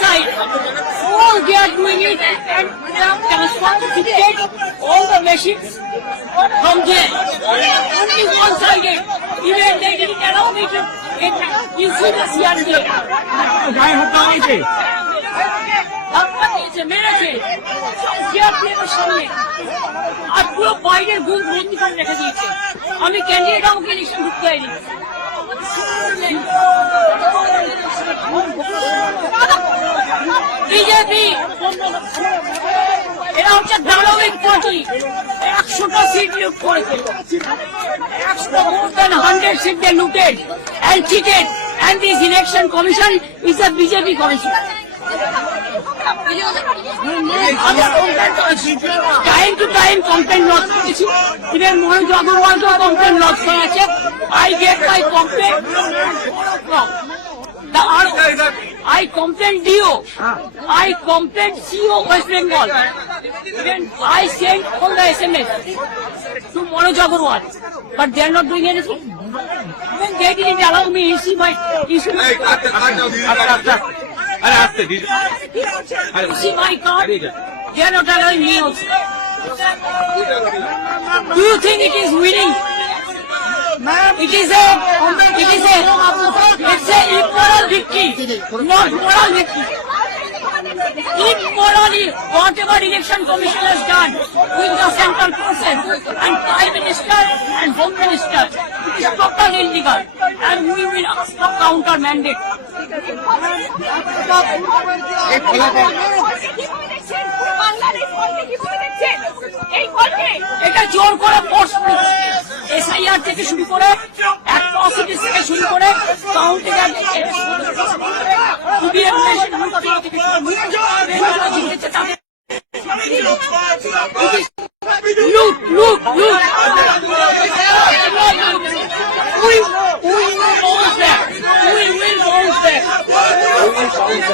side. All they are doing it and they have transferred all the machines from there. Only one-sided. Even they didn't allow me to get into the CRJ. ধাক্কা দিয়েছে, মেরেছে সিআরপিএফের সামনে আর পুরো বাইরের গুণ ভর্তি করে রেখে দিয়েছে। আমি ক্যান্ডিডেট আমাকে ইলেকশন ঢুকতে হয়নি। বিজেপি এরা হচ্ছে দানবিক পার্টি। 100টা সিট লুট করেছে, 100 seat they looted and cheated, and this election commission is a BJP commission. Time to time complain lodge করেছি, ইভেন মনোজ আগরওয়ালকেও কমপ্লেন লজ করা আছে। I get my complain, I complained DO, I complained CO West Bengal, even I sent all the SMS to Manoj Agarwal, but they are not doing anything. Even they didn't allow me to see my issue. See my card, they are not allowing me also. Do you think it is winning? It's a immoral victory, not moral victory. Immorally, whatever election commission has done with the central process and Prime Minister and Home Minister, it is totally illegal, and we will ask for counter mandate. এটা জোর করে force SIR থেকে শুরু করে atrocities থেকে শুরু করে counting লুট লুট লুট